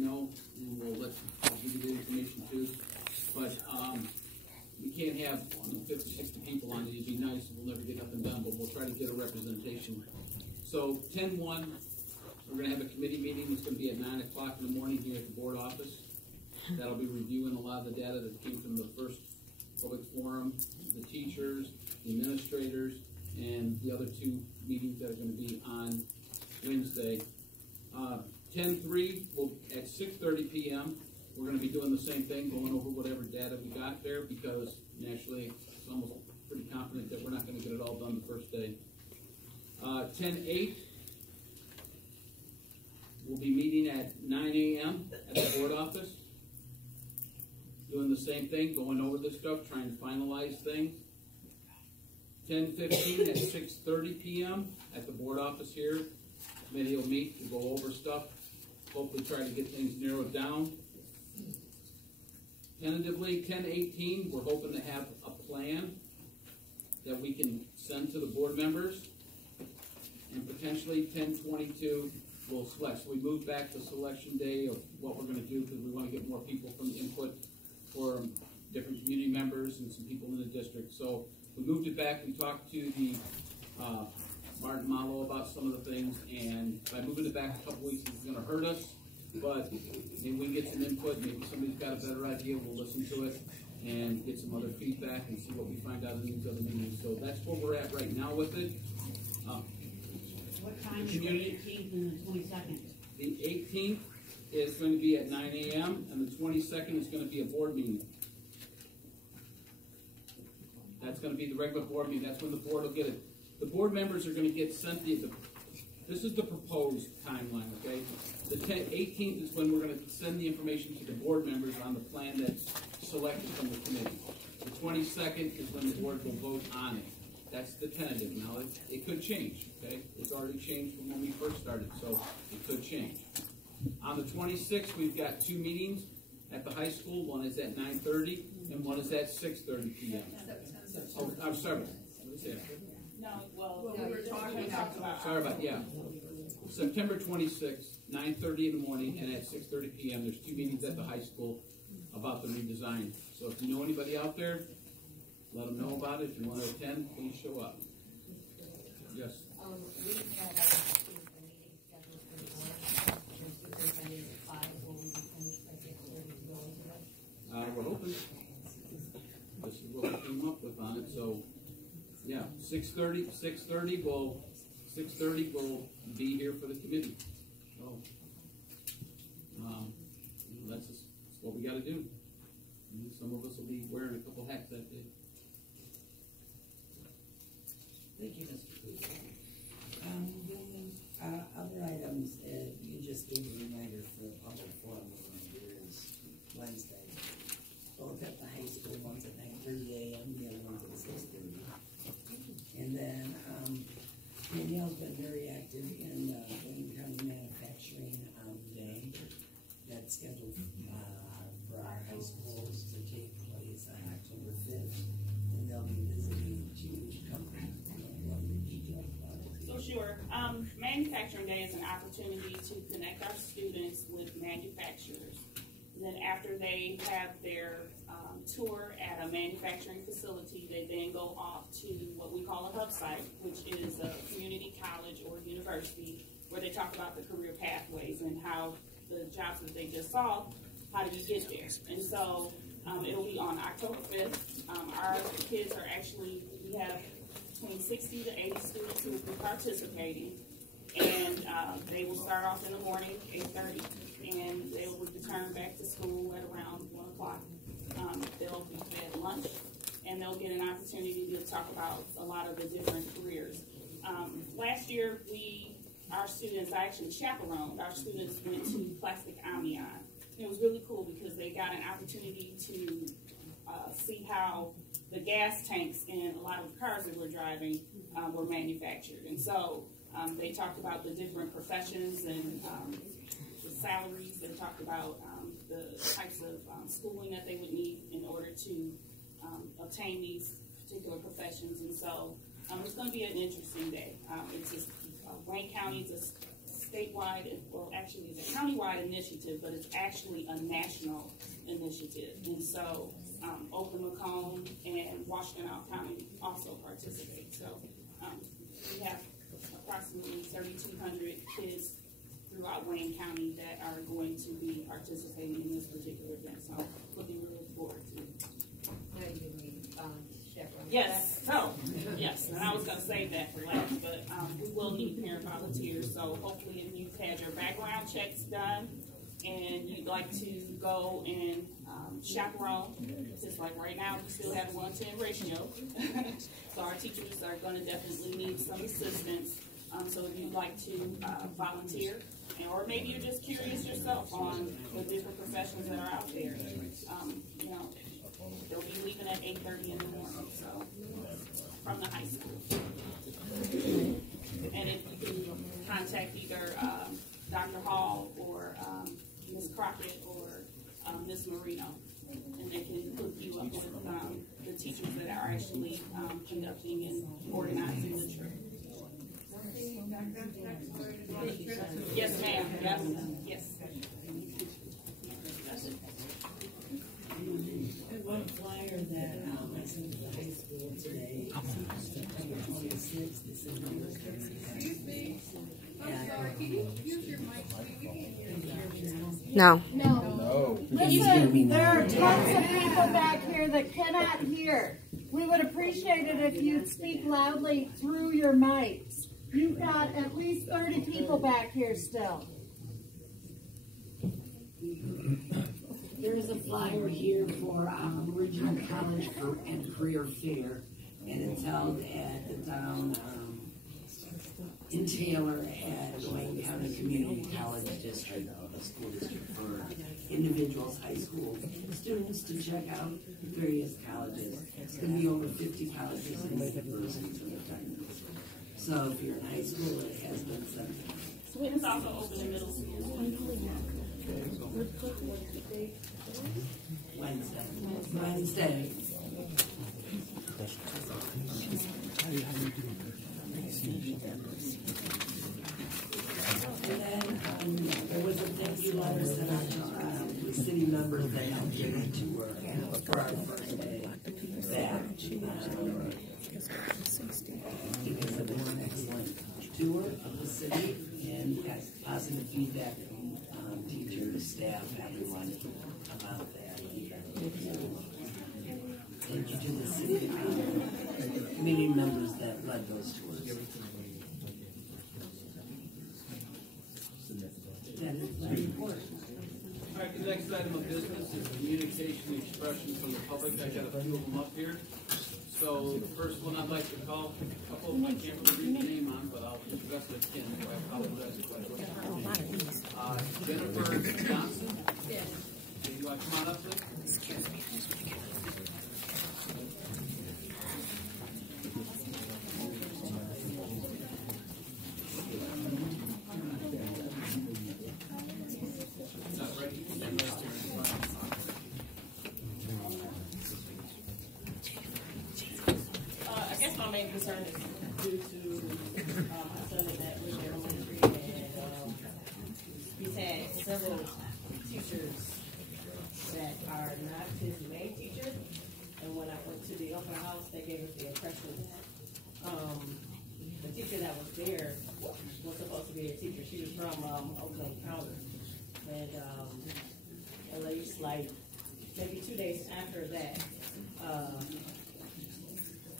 know, and we'll let you give you the information too. But we can't have 50, 60 people on it. It'd be nice. We'll never get nothing done, but we'll try to get a representation. So 10-1, we're going to have a committee meeting. It's going to be at 9 o'clock in the morning here at the board office. That'll be reviewing a lot of the data that came from the first public forum, the teachers, the administrators, and the other two meetings that are going to be on Wednesday. 10-3, at 6:30 p.m., we're going to be doing the same thing, going over whatever data we got there, because naturally, it's almost pretty confident that we're not going to get it all done the first day. 10-8, we'll be meeting at 9 a.m. at the board office, doing the same thing, going over this stuff, trying to finalize things. 10-15 at 6:30 p.m. at the board office here. Committee will meet to go over stuff, hopefully try to get things narrowed down. Tentatively, 10-18, we're hoping to have a plan that we can send to the board members. And potentially 10-22, we'll select. So we moved back the selection day of what we're going to do because we want to get more people from the input for different community members and some people in the district. So we moved it back. We talked to the Martin Malo about some of the things, and by moving it back a couple weeks, it's going to hurt us, but maybe we get some input, maybe somebody's got a better idea, we'll listen to it and get some other feedback and see what we find out in these other meetings. So that's where we're at right now with it. What time is the 18th and the 22nd? The 18th is going to be at 9 a.m. and the 22nd is going to be a board meeting. That's going to be the regular board meeting. That's when the board will get it. The board members are going to get sent this is the proposed timeline, okay? The 18th is when we're going to send the information to the board members on the plan that's selected from the committee. The 22nd is when the board will vote on it. That's the tentative. Now, it could change, okay? It's already changed from when we first started, so it could change. On the 26th, we've got two meetings at the high school. One is at 9:30 and one is at 6:30 p.m. Oh, I'm sorry. What is that? No, well, we were talking about. Sorry about, yeah. September 26th, 9:30 in the morning, and at 6:30 p.m. There's two meetings at the high school about the redesign. So if you know anybody out there, let them know about it. If you want to attend, please show up. Yes. We have a meeting scheduled for the board. There's superintendent at 5. Will we be finished by 6:30 to go into that? We're hoping. This is what we came up with on it. So, yeah, 6:30 we'll be here for the committee. So, that's what we got to do. And some of us will be wearing a couple hats that day. Thank you, Mr. Cooper. Other items, you just gave a reminder for the public forum here is Wednesday. Both at the high school, one's at 9:30 a.m., the other one's at 6:30. And then Danielle's been very active in the Wayne County Manufacturing Day that's scheduled for our high schools to take place on October 5th. And they'll be visiting two companies. So sure. Manufacturing Day is an opportunity to connect our students with manufacturers. And then after they have their tour at a manufacturing facility, they then go off to what we call a hub site, which is a community college or university where they talk about the career pathways and how the jobs that they just saw, how do you get there? And so it'll be on October 5th. Our kids are actually, we have between 60 to 80 students who will be participating, and they will start off in the morning, 8:30, and they will return back to school at around 1 o'clock. They'll be fed lunch, and they'll get an opportunity to talk about a lot of the different careers. Last year, our students, I actually chaperoned, our students went to Plastic Amion. It was really cool because they got an opportunity to see how the gas tanks in a lot of the cars that we're driving were manufactured. And so they talked about the different professions and the salaries. They talked about the types of schooling that they would need in order to obtain these particular professions. And so it's going to be an interesting day. It's just Wayne County is statewide, well, actually it's a countywide initiative, but it's actually a national initiative. And so, Oakland, Macomb, and Washtenaw County also participate. So, we have approximately 3,200 kids throughout Wayne County that are going to be participating in this particular event. So, I'm looking really forward to it. Now you need, chaperone. Yes, so, yes, and I was gonna save that for last, but, we will need parent volunteers, so hopefully if you've had your background checks done and you'd like to go and, chaperone, just like right now, we still have a 1-10 ratio. So our teachers are gonna definitely need some assistance, so if you'd like to, volunteer, or maybe you're just curious yourself on the different professions that are out there, you know, they'll be leaving at 8:30 in the morning, so, from the high school. And if you can contact either Dr. Hall or Ms. Crockett or Ms. Marino, and they can hook you up with the teachers that are actually conducting and organizing the trip. Yes, ma'am. Yes. One flyer that I sent to the high school today, September 26th, it's in Romulus. Excuse me, I'm sorry, can you use your mic? No. No. Listen, there are tons of people back here that cannot hear. We would appreciate it if you'd speak loudly through your mics. You've got at least 30 people back here still. There is a flyer here for Original College and Career Fair, and it's held at the town in Taylor at Wayne County Community College District, a school district for individuals, high school students to check out various colleges. It's going to be over 50 colleges and universities in attendance. So if you're in high school, it has been sent. It's also open in middle school. Wednesday. And then there was a thank you letter sent out to the city members that helped get into work for our first day back. Because it was an excellent tour of the city and positive feedback from teachers, staff, everyone about that. Thank you to the city community members that led those tours. That is my report. All right, the next item of business is communication expression from the public. I got a few of them up here. So the first one I'd like to call, a couple of them I can't really read the name on, but I'll do the best I can, so I apologize if I don't. Jennifer Johnson? Yes. Do you want to come on up, please? Excuse me. I guess my main concern is due to my son is at Ridge Elementary, and he's had several teachers that are not his main teacher. And when I went to the open house, they gave us the impression that the teacher that was there was supposed to be a teacher. She was from Oakland County, and at least like maybe 2 days after that.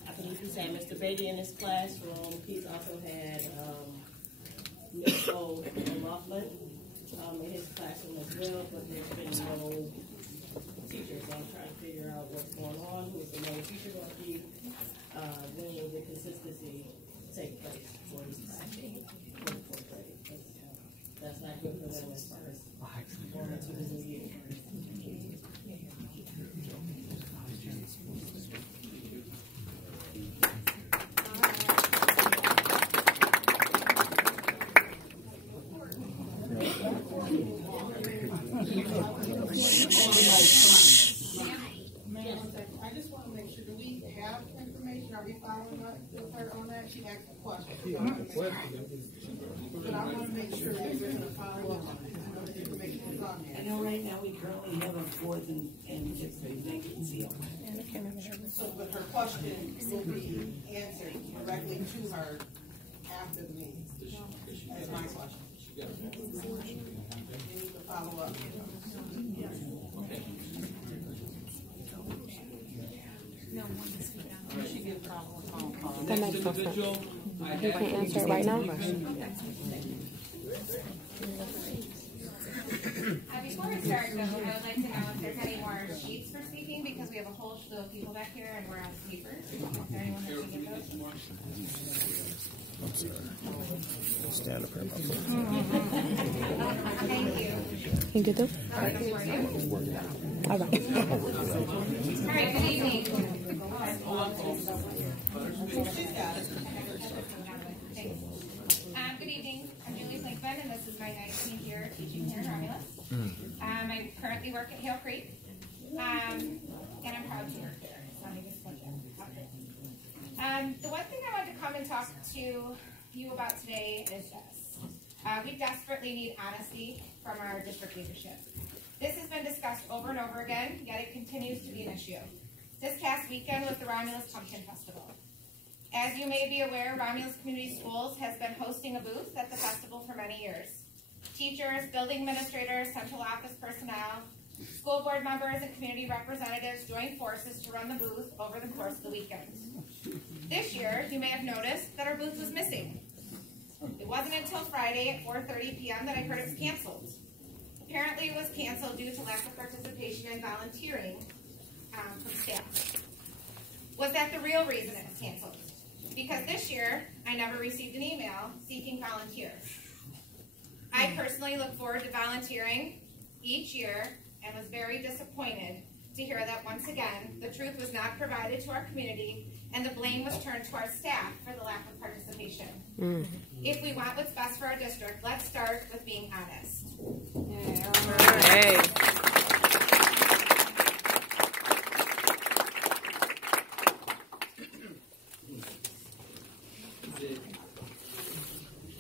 I believe he's had Mr. Beatty in his classroom. He's also had Ms. O'Loughlin in his classroom as well, but there's been no teacher. So I'm trying to figure out what's going on, who's the main teacher going to be, when will the consistency take place for these classes in the fourth grade. That's not good for them as far as going into the new year. I just want to make sure, do we have contact information? Are we following up with her on that? She asked a question. But I want to make sure that we're gonna follow up on it. I know the information is on I there. know right now we currently have a fourth and fifth grade vacancy on. So, but her question will be answered directly to her after the meeting. That's my question. You need to follow up. The next individual, I have. You can't answer it right now? Before we start, though, I would like to know if there's any more sheets for speaking, because we have a whole slew of people back here and we're on papers. Is there anyone that can get those? Stand up here. Thank you. You did them? All right, All right. good evening. Good evening. I'm Julie Flinkman, and this is my 19th year teaching here in Romulus. I currently work at Hale Creek, and I'm proud to work there. So let me just put that. The one thing I wanted to come and talk to you about today is this. We desperately need honesty from our district leadership. This has been discussed over and over again, yet it continues to be an issue. This past weekend was the Romulus Pumpkin Festival. As you may be aware, Romulus Community Schools has been hosting a booth at the festival for many years. Teachers, building administrators, central office personnel, school board members, and community representatives joined forces to run the booth over the course of the weekend. This year, you may have noticed that our booth was missing. It wasn't until Friday at 4:30 p.m. that I heard it was canceled. Apparently it was canceled due to lack of participation and volunteering from staff. Was that the real reason it was canceled? Because this year, I never received an email seeking volunteers. I personally look forward to volunteering each year and was very disappointed to hear that once again, the truth was not provided to our community and the blame was turned to our staff for the lack of participation. If we want what's best for our district, let's start with being honest. Hey.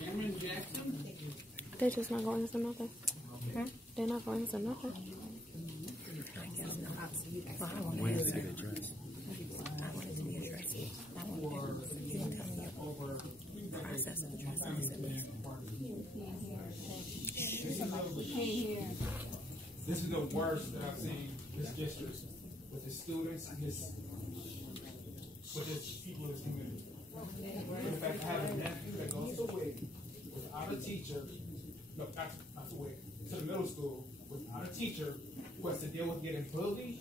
Cameron Jackson? They're just not going to nothing. Huh? They're not going to nothing. When did it address? This is the worst that I've seen this district with the students and with the people in this community. In fact, I have a nephew that goes to WIC without a teacher, no, not to WIC, to the middle school without a teacher who has to deal with getting bullied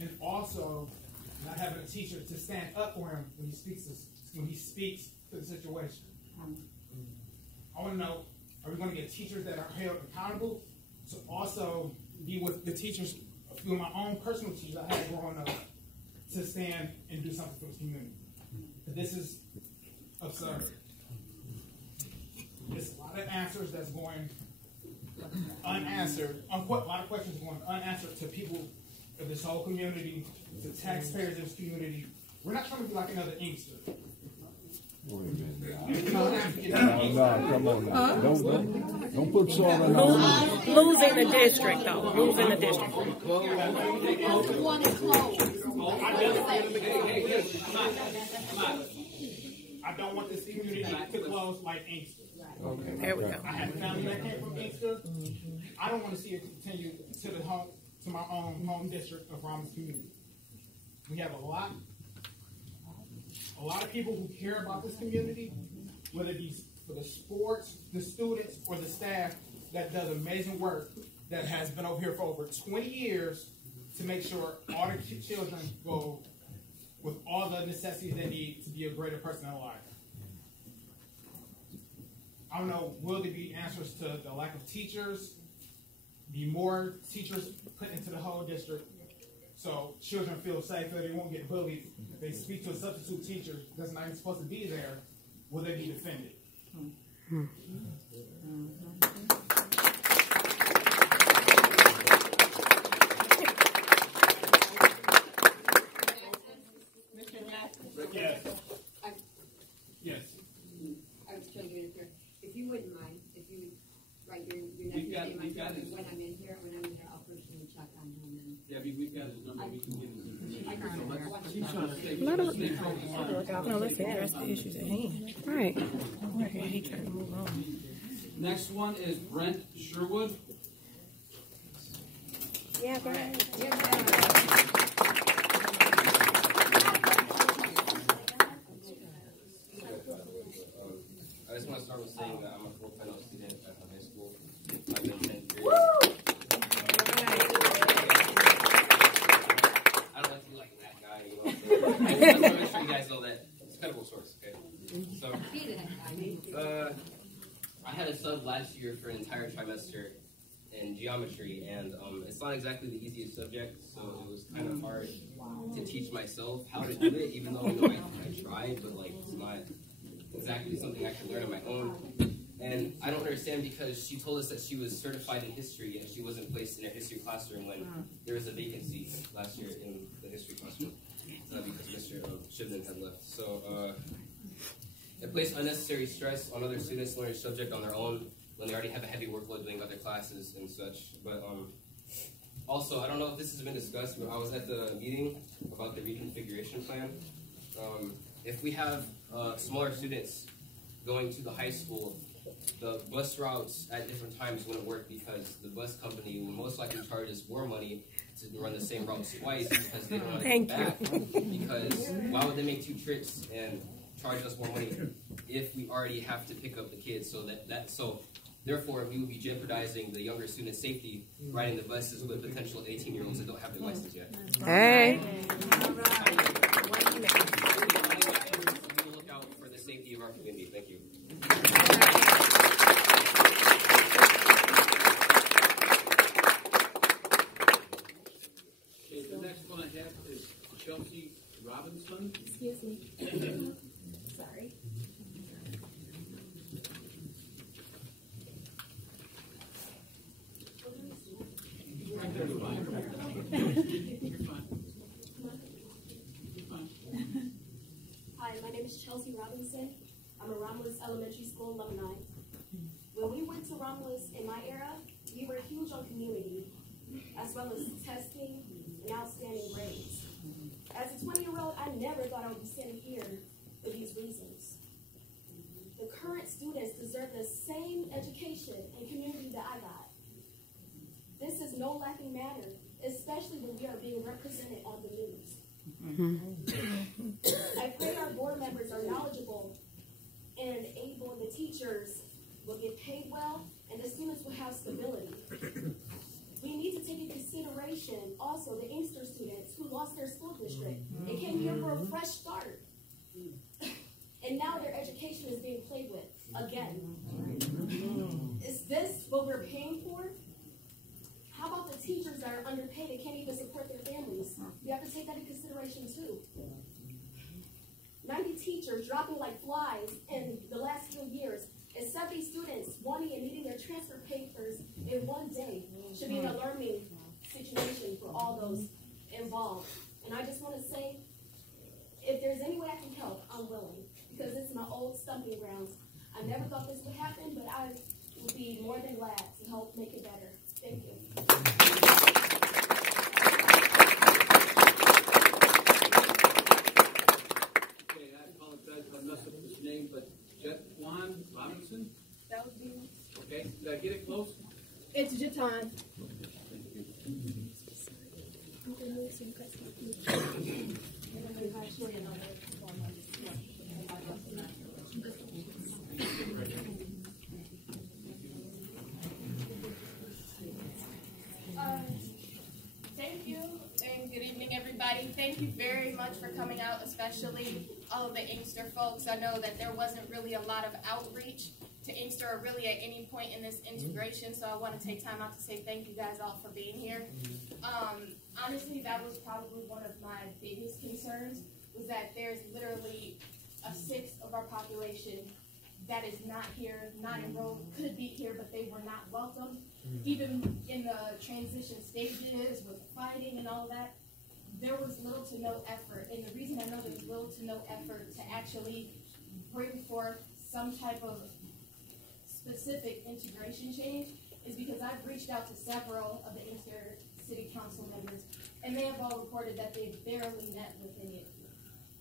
and also not having a teacher to stand up for him when he speaks to the situation. I want to know, are we going to get teachers that are held accountable to also be with the teachers, a few of my own personal teachers I had growing up, to stand and do something for this community? But this is absurd. There's a lot of answers that's going unanswered, a lot of questions going unanswered to people of this whole community, to taxpayers of this community. We're not trying to be like another Inkster. No, come on now. Don't put salt on our Losing the district, though. Losing the district. I don't want this community to close like Inkster. Okay. There we go. I have family that came from Inkster. I don't want to see it continue to my own home district of Romulus community. We have a lot of people who care about this community, whether it be for the sports, the students, or the staff that does amazing work that has been over here for over 20 years to make sure all the children go with all the necessities they need to be a greater person in life. I don't know, will there be answers to the lack of teachers, be more teachers put into the whole district so children feel safe, so they won't get bullied. If they speak to a substitute teacher that's not even supposed to be there, will they be defended? Mr. Jackson? No, let's address the issues at hand. Right. He trying to move on. Next one is Brent Sherwood. Yeah, Brent. I just want to start with saying that I'm a 4.0 student at the high school. I've been 10 years. I don't like to be like that guy, you know. I just want to make sure you guys know that it's credible source, okay? So, I had a sub last year for an entire trimester in geometry, and it's not exactly the easiest subject, so it was kind of hard to teach myself how to do it, even though I tried, but like it's not exactly something I can learn on my own. And I don't understand because she told us that she was certified in history and she wasn't placed in a history classroom when there was a vacancy last year in the history classroom because Mr. Shibden had left. So it placed unnecessary stress on other students learning subject on their own when they already have a heavy workload doing other classes and such. But also, I don't know if this has been discussed, but I was at the meeting about the reconfiguration plan. If we have smaller students going to the high school, the bus routes at different times wouldn't work because the bus company will most likely charge us more money to run the same routes twice because they don't want to come back. Because why would they make 2 trips and charge us more money if we already have to pick up the kids? So therefore we would be jeopardizing the younger students' safety riding the buses with potential 18-year-olds that don't have their license yet. Hey. We will look out for the safety of our community. Thank you. Okay, the next one I have is Chelsea Robinson. Excuse me. Sorry. Hi, my name is Chelsea Robinson. I'm a Romulus Elementary School alumni. When we went to Romulus in my era, we were huge on community, as well as testing and outstanding grades. As a 20-year-old, I never thought I would be sitting here for these reasons. The current students deserve the same education and community that I got. This is no laughing matter, especially when we are being represented on the news. I pray our board members are knowledgeable and able, the teachers will get paid well, and the students will have stability. We need to take into consideration also the Inkster students who lost their school district and came here for a fresh start. And now their education is being played with again. Is this what we're paying for? How about the teachers that are underpaid and can't even support their families? We have to take that into consideration too. 90 teachers dropping like flies in the last few years, and 70 students wanting and needing their transfer papers in one day should be an alarming situation for all those involved. And I just want to say, if there's any way I can help, I'm willing, because it's my old stomping grounds. I never thought this would happen, but I would be more than glad to help make it better. Thank you. Okay, I apologize if I messed up his name, but Jetwan Robinson? That would be. Okay, did I get it close? It's Jatan. Thank you, and good evening, everybody. Thank you very much for coming out, especially all of the Inkster folks. I know that there wasn't really a lot of outreach to Inkster or really at any point in this integration, so I want to take time out to say thank you guys all for being here. Honestly, that was probably one of my biggest concerns, was that there's literally a sixth of our population that is not here, not enrolled, could be here, but they were not welcome. Even in the transition stages with fighting and all that, there was little to no effort. And the reason I know there's little to no effort to actually bring forth some type of specific integration change is because I've reached out to several of the Inkster City Council members and they have all reported that they've barely met with any of you.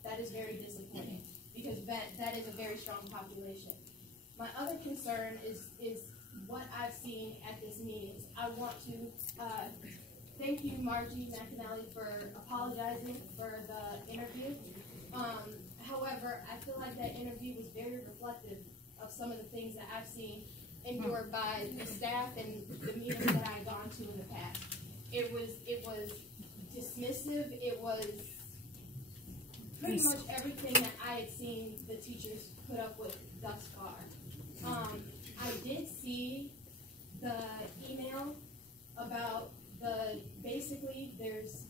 That is very disappointing, because that is a very strong population. My other concern is what I've seen at this meeting. I want to thank you, Margie McAnally, for apologizing for the interview. However, I feel like that interview was very reflective of some of the things that I've seen endured by the staff and the meetings that I've gone to in the past. It was dismissive. It was pretty much everything that I had seen the teachers put up with thus far. I did see the email about basically there's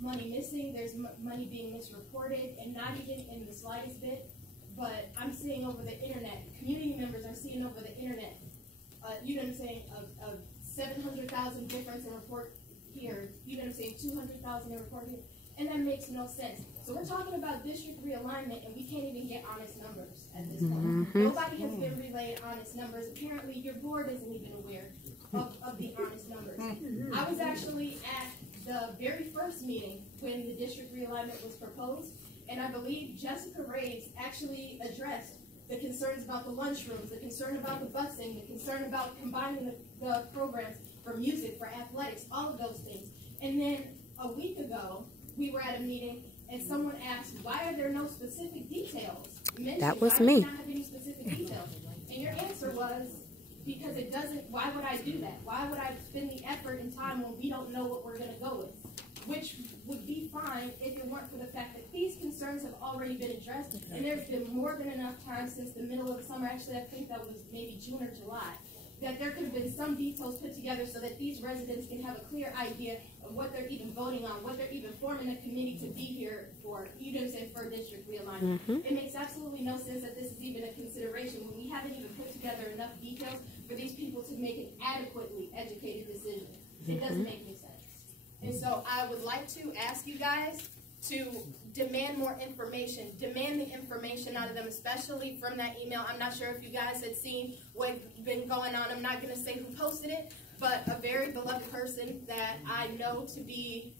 money missing, there's money being misreported, and not even in the slightest bit, but I'm seeing over the internet, community members are seeing over the internet, you know what I'm saying, of 700,000 difference in report here, you know what I'm saying, 200,000 in report here, and that makes no sense. So we're talking about district realignment, and we can't even get honest numbers at this point. Nobody has been relayed honest numbers. Apparently, your board isn't even aware of the honest numbers. I was actually at the very first meeting when the district realignment was proposed, and I believe Jessica Raves actually addressed the concerns about the lunchrooms, the concern about the busing, the concern about combining the programs for music, for athletics, all of those things. And then a week ago, we were at a meeting, and someone asked, why are there no specific details mentioned? That was why me. do you not have any specific details? And your answer was, because it doesn't, why would I do that? Why would I spend the effort and time when we don't know what we're going to go with? Which would be fine if it weren't for the fact that these concerns have already been addressed, and there's been more than enough time since the middle of the summer, actually I think that was maybe June or July, that there could have been some details put together so that these residents can have a clear idea of what they're even voting on, what they're even forming a committee to be here for, you know what I'm saying, for district realignment. It makes absolutely no sense that this is even a consideration when we haven't even put together enough details for these people to make an adequately educated decision. It doesn't make any sense. And so I would like to ask you guys to demand more information, demand the information out of them, especially from that email. I'm not sure if you guys had seen what's been going on. I'm not going to say who posted it, but a very beloved person that I know to be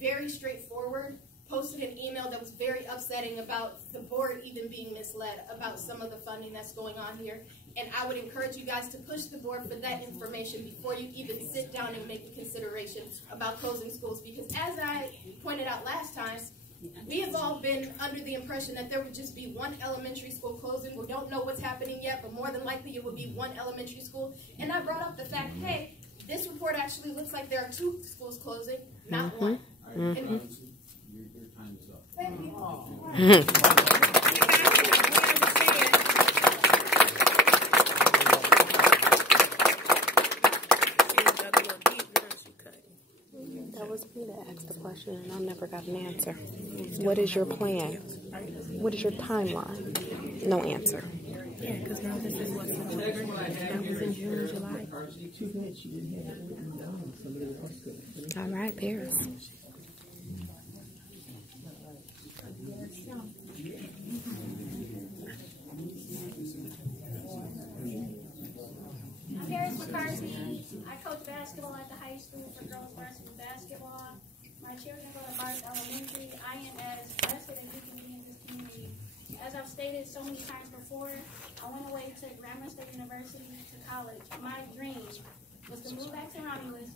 very straightforward posted an email that was very upsetting about the board even being misled about some of the funding that's going on here. And I would encourage you guys to push the board for that information before you even sit down and make a consideration about closing schools. Because as I pointed out last time, we have all been under the impression that there would just be one elementary school closing. We don't know what's happening yet, but more than likely it would be one elementary school. And I brought up the fact, hey, this report actually looks like there are 2 schools closing, not one. And your time is up. thank you. That was me that asked the question, and I never got an answer. What is your plan? What is your timeline? No answer. Yeah, because now this is what's in June. That was in June, July. All right, Paris. I'm Paris McCarthy. I coach basketball at the high school for girls varsity basketball. My children go to Mars Elementary. I am as blessed as we can be in this community. As I've stated so many times before, I went away to Grambling State University to college. My dream was to move back to Romulus,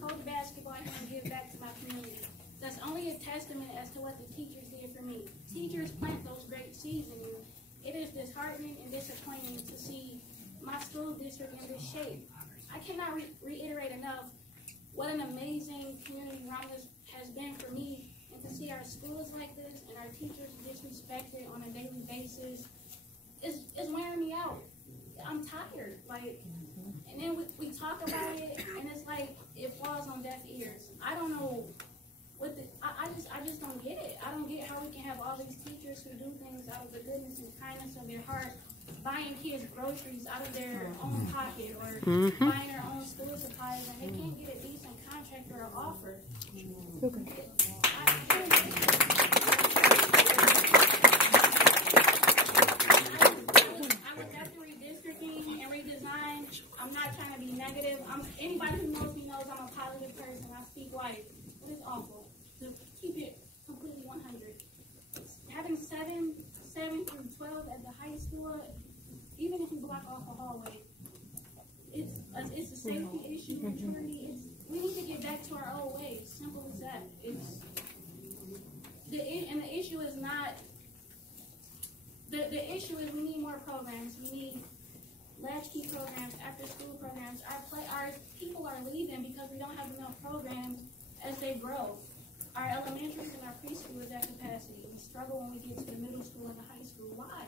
coach basketball, and give back to my community. That's only a testament as to what the teachers did for me. Teachers plant those great seeds in you. It is disheartening and disappointing to see my school district in this shape. I cannot reiterate enough what an amazing community Romulus has been for me, and to see our schools like this and our teachers disrespected on a daily basis is wearing me out. I'm tired, and then we talk about it, and it's like it falls on deaf ears. I don't know what I just don't get it. I don't get how we can have all these teachers who do things out of the goodness and kindness of their heart, buying kids groceries out of their own pocket, or buying their own school supplies, and they can't get a decent contract or an offer. I would definitely redistricting and redesign. I'm not trying to be negative. Anybody who knows me knows I'm a positive person. I speak life. But it's awful. what? Even if we block off a hallway, it's a safety issue, maturity. We need to get back to our old ways. Simple as that. And the issue is not. The issue is we need more programs. We need latchkey programs, after school programs. Our people are leaving because we don't have enough programs as they grow. Our elementaries and our preschool is at capacity. We struggle when we get to the middle school and the high school. Why?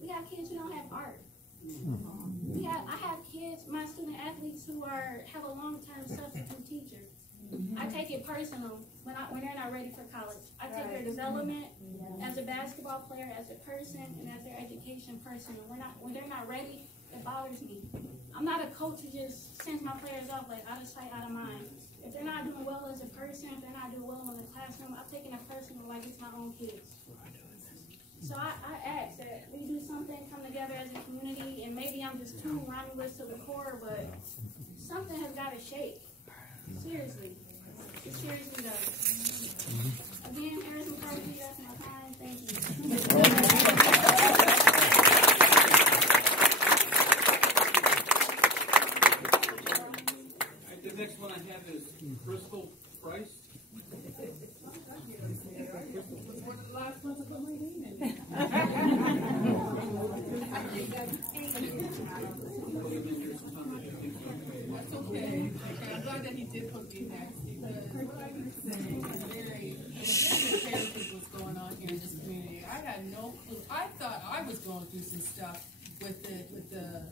We have kids who don't have art. I have kids, my student athletes who have a long-term substitute teacher. I take it personal when they're not ready for college. I take their development as a basketball player, as a person, and as their education personal. When they're not ready, it bothers me. I'm not a coach who just sends my players off like out of sight, out of mind. If they're not doing well as a person, if they're not doing well in the classroom, I'm taking it personal like it's my own kids. So I ask that we do something, come together as a community, and maybe I'm just too Romulus to the core, but something has got to shake. Seriously. It seriously does. Again, Harrison Carpenter, that's my time. Thank you. The next one I have is Crystal Price. The last one to put my name in. That's okay. I'm glad that he did put me next because what I can say is very imperative what's going on here in this community. I had no clue. I thought I was going through some stuff with the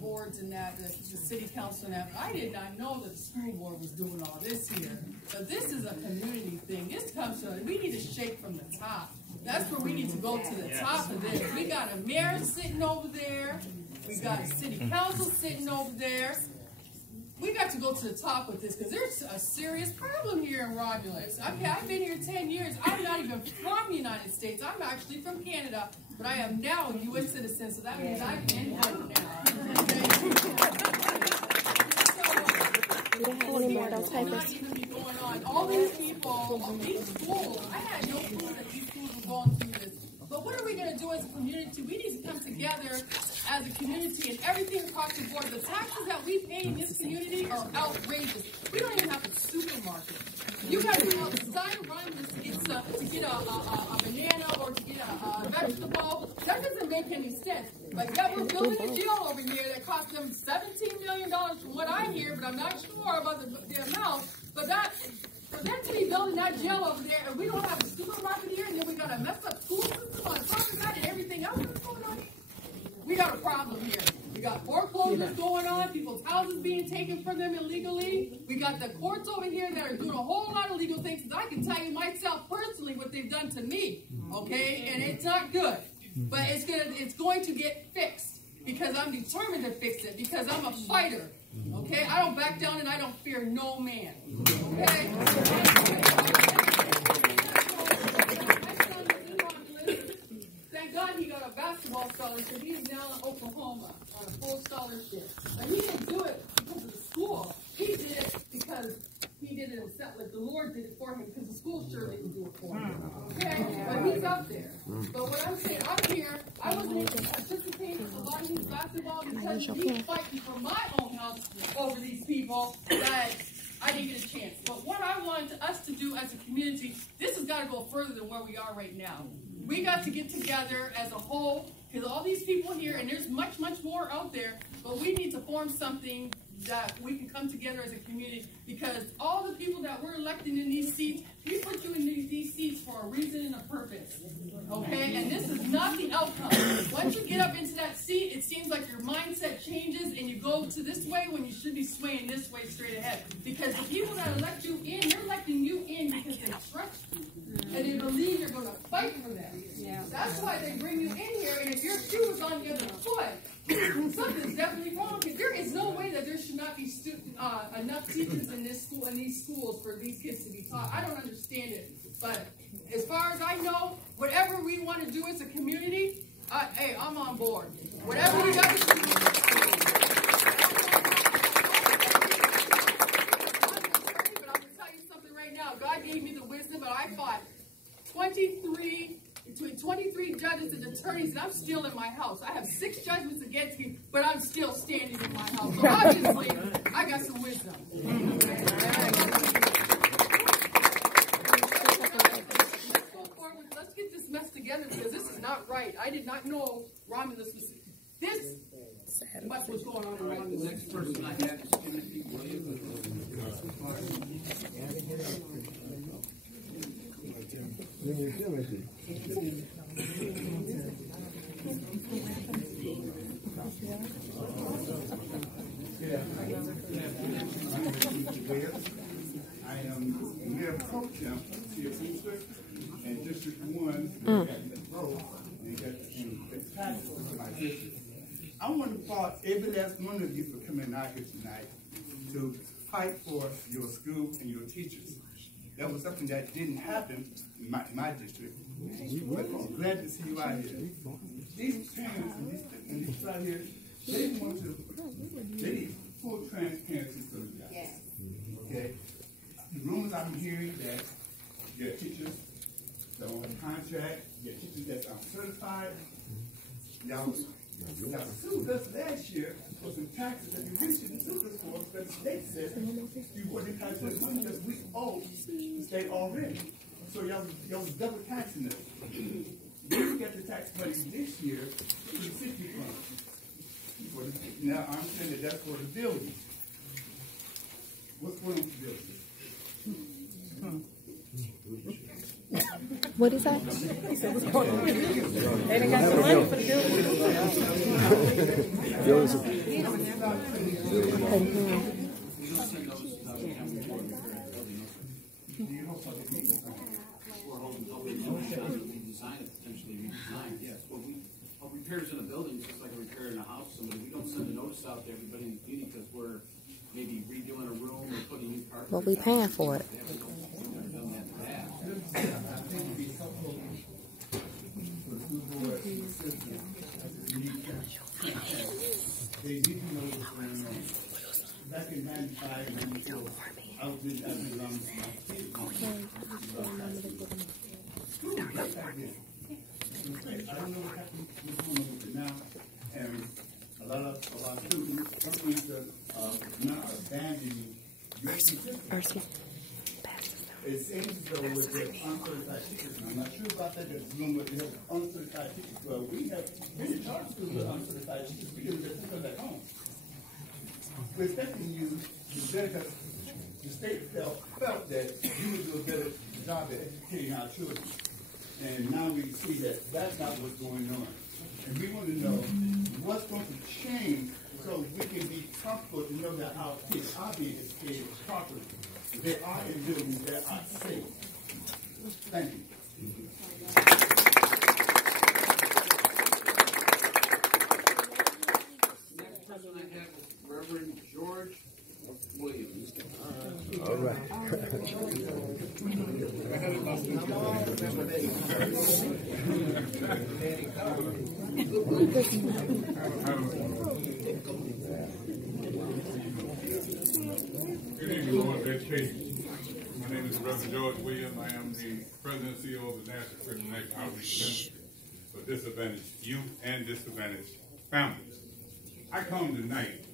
boards and that, the city council and that. I did not know that the school board was doing all this here. But this is a community thing. This comes to, we need to shake from the top. That's where we need to go to the top of this. We got a mayor sitting over there. We got a city council sitting over there. We got to go to the top with this because there's a serious problem here in Romulus. I've been here 10 years. I'm not even from the United States. I'm actually from Canada, but I am now a U.S. citizen, so that means I'm in Canada now. Not even be going on. All these people, all these schools, I had no clue that these schools were going through this. But what are we going to do as a community? We need to come together as a community and everything across the board. The taxes that we pay in this community are outrageous. We don't even have a supermarket. You got to go outside of Romulus to get a banana or to get a vegetable. That doesn't make any sense. But yet we're building a jail over here that cost them $17 million from what I hear, but I'm not sure about the amount. But that, for them to be building that jail over there, and we don't have a supermarket here, and then we got a messed up school system on top of that and everything else that's going on, we got a problem here. We got foreclosures going on, people's houses being taken from them illegally. We got the courts over here that are doing a whole lot of legal things. I can tell you myself personally what they've done to me, okay? And it's not good. But it's going to get fixed because I'm determined to fix it because I'm a fighter, okay? I don't back down and I don't fear no man, okay? Thank God he got a basketball scholarship. He is now in Oklahoma on a full scholarship. But he didn't do it because of the school. He did it because he did it himself. Like the Lord did it for him because the school surely didn't do it for him. Okay? But he's up there. But what I'm saying, I'm here. I wasn't able to participate in a lot of these basketball because he's fighting for my own house over these people that I didn't get a chance. But what I want us to do as a community, this has got to go further than where we are right now. We got to get together as a whole, because all these people here, and there's much, much more out there, but we need to form something that we can come together as a community, because all the people that we're electing in these seats, we put you in these seats for a reason and a purpose, okay? And this is not the outcome. Once you get up into that seat, it seems like your mindset changes, and you go to this way when you should be swaying this way straight ahead, because the people that elect you in, they're electing you in because they trust you. And they believe you're going to fight for them. Yeah. That's why they bring you in here, and if your shoe is on the other foot, something's definitely wrong. There is no way that there should not be enough teachers in this school, in these schools, for these kids to be taught. I don't understand it. But as far as I know, whatever we want to do as a community, hey, I'm on board. Whatever we got to do. God gave me the wisdom, but I fought 23 between 23 judges and attorneys, and I'm still in my house. I have 6 judgments against me, but I'm still standing in my house. So obviously, I got some wisdom. Let's get this mess together because this is not right. I did not know Romulus was this much was going on in Romulus. The next person I have is Timothy Williams. I am Mayor Pro Tem and District 1 and taxes in my district. I want to applaud every last one of you for coming out here tonight to fight for your school and your teachers. That was something that didn't happen in my district. But I'm glad to see you out here. These parents and these right here, they need full transparency from you guys. Yes. Okay? The rumors I'm hearing that your teachers that on a contract, your teachers that's uncertified, y'all sued us last year for some taxes that you really shouldn't sue us for, because the state said you weren't entitled to the money because we owe the state already. So y'all was double taxing us. You get the tax money this year for the city fund. Now I'm saying that that's for the building. What's going on with the building? What is that? He said, what's going on? They done got some money for the Repairs in a building is just like a repair in a house. Somebody, we don't send a notice out to everybody in the community because we're maybe redoing a room or putting new carpet. Well, we paying for it. They didn't know what was going on. Back in 95, 94, I was in I don't know what happened with it now, and a lot of students, some students are now abandoning your system. It seems as though with the uncertified teachers, and I'm not sure about that, there's room with the uncertified teachers. Well, we have many charter schools with uncertified teachers. We do that because at home. We're expecting you to better, because the state felt that you would do a better job at educating our children. And now we see that that's not what's going on. And we want to know what's going to change so we can be comfortable to know that our kids are being educated properly. They are in buildings that are safe. Thank you. Next person I have is Reverend George Williams. All right. Good evening, Board of Education. My name is Reverend George Williams. I am the President and CEO of the National Christian Nation Outreach Ministry for disadvantaged youth and disadvantaged families. I come tonight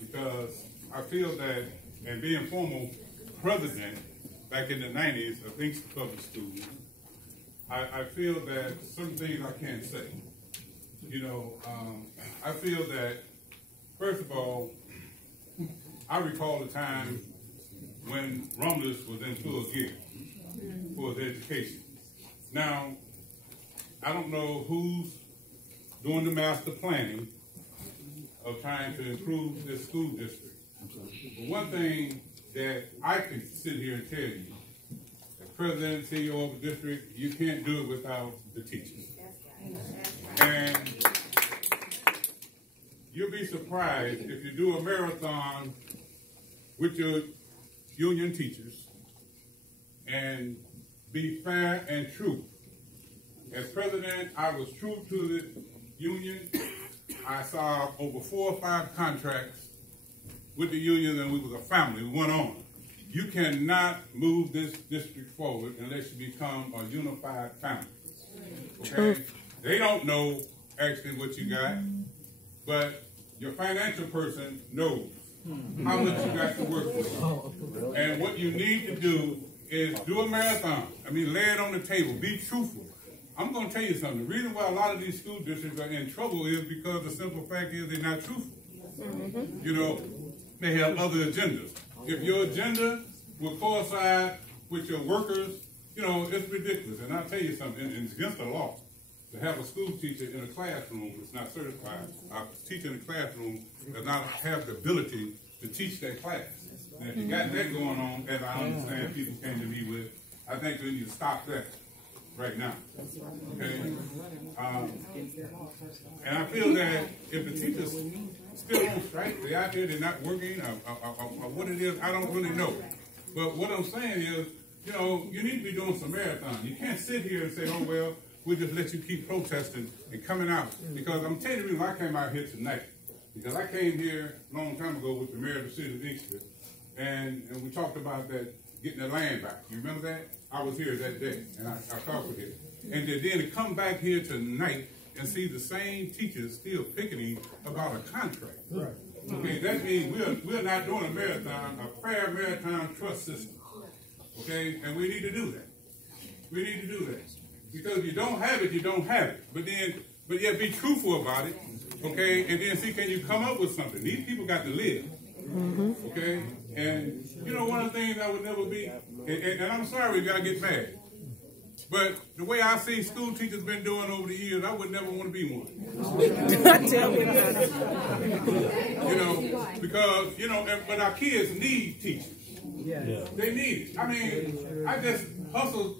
because I feel that, and being former president back in the 90s of Inkster Public Schools, I feel that some things I can't say. You know, I feel that, first of all, I recall a time when Romulus was in full gear for his education. Now, I don't know who's doing the master planning of trying to improve this school district. But one thing that I can sit here and tell you, as president, CEO of the district, you can't do it without the teachers. And you'll be surprised if you do a marathon with your union teachers and be fair and true. As president, I was true to the union. I saw over 4 or 5 contracts with the union, and we was a family. We went on. You cannot move this district forward unless you become a unified family. Okay? They don't know actually what you got, but your financial person knows how much you got to work with. And what you need to do is do a marathon. I mean, lay it on the table. Be truthful. I'm going to tell you something. The reason why a lot of these school districts are in trouble is because the simple fact is they're not truthful. You know, they have other agendas. If your agenda will coincide with your workers, you know, it's ridiculous. And I'll tell you something, it's against the law to have a school teacher in a classroom that's not certified. A teacher in a classroom does not have the ability to teach that class. And if you got that going on, as I understand people came to me with, I think we need to stop that right now. Okay? And I feel that if the teachers still on strike, they're out there, they're not working, or what it is, I don't really know. But what I'm saying is, you know, you need to be doing some marathon. You can't sit here and say, oh, well, we'll just let you keep protesting and coming out. Because I'm telling you the reason why I came out here tonight. Because I came here a long time ago with the mayor of the city of Inkster, and we talked about that, getting the land back. You remember that? I was here that day, and I talked with him. And then to come back here tonight and see the same teachers still picketing about a contract. Right. Okay, that means we're not doing a marathon, a fair maritime trust system. Okay, and we need to do that. We need to do that. Because if you don't have it, you don't have it. But yet be truthful about it. Okay, and then see, can you come up with something? These people got to live. Okay, and you know, one of the things I would never be, and I'm sorry if y'all get mad, but the way I see school teachers been doing over the years, I would never want to be one. You know, because, you know, but our kids need teachers. They need it. I mean, I just hustled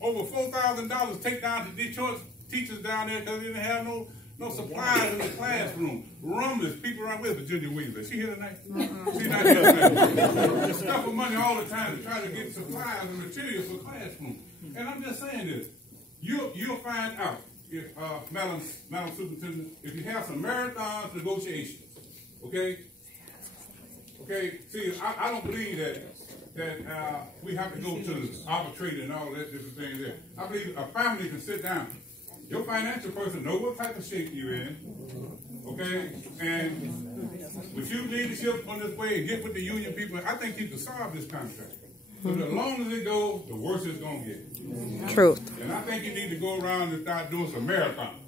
over $4,000 take down to Detroit teachers down there because they didn't have no supplies in the classroom. Romulus, people around with Virginia Williams. Is she here tonight? She's not here tonight. They stuff of money all the time to try to get supplies and materials for classroom. And I'm just saying this. You'll find out, if Madam Superintendent, if you have some marathon negotiations, okay? Okay, see, I don't believe that we have to go to the arbitrator and all that different thing there. I believe a family can sit down. Your financial person knows what type of shape you're in, okay? And with you leadership on this way and get with the union people, I think you can solve this contract. But the longer it goes, the worse it's going to get. Truth. And I think you need to go around and start doing some marathons.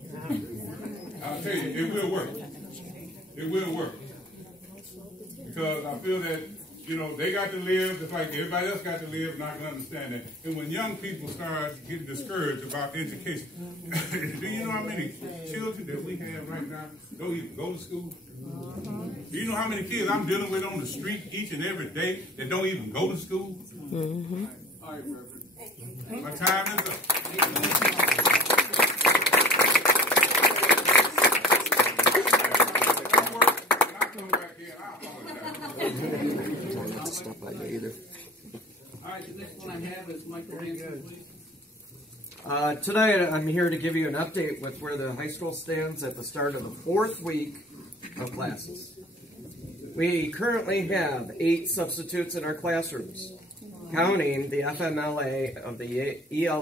I'll tell you, it will work. It will work. Because I feel that, you know, they got to live just like everybody else got to live, and I can understand that. And when young people start getting discouraged about education, do you know how many children that we have right now don't even go to school? Do you know how many kids I'm dealing with on the street each and every day that don't even go to school? All right, Reverend. My time is up. Stuff like that either. All right, the next one I have is Michael Hanson, please. Tonight I'm here to give you an update with where the high school stands at the start of the 4th week of classes. We currently have 8 substitutes in our classrooms, counting the FMLA of the ELA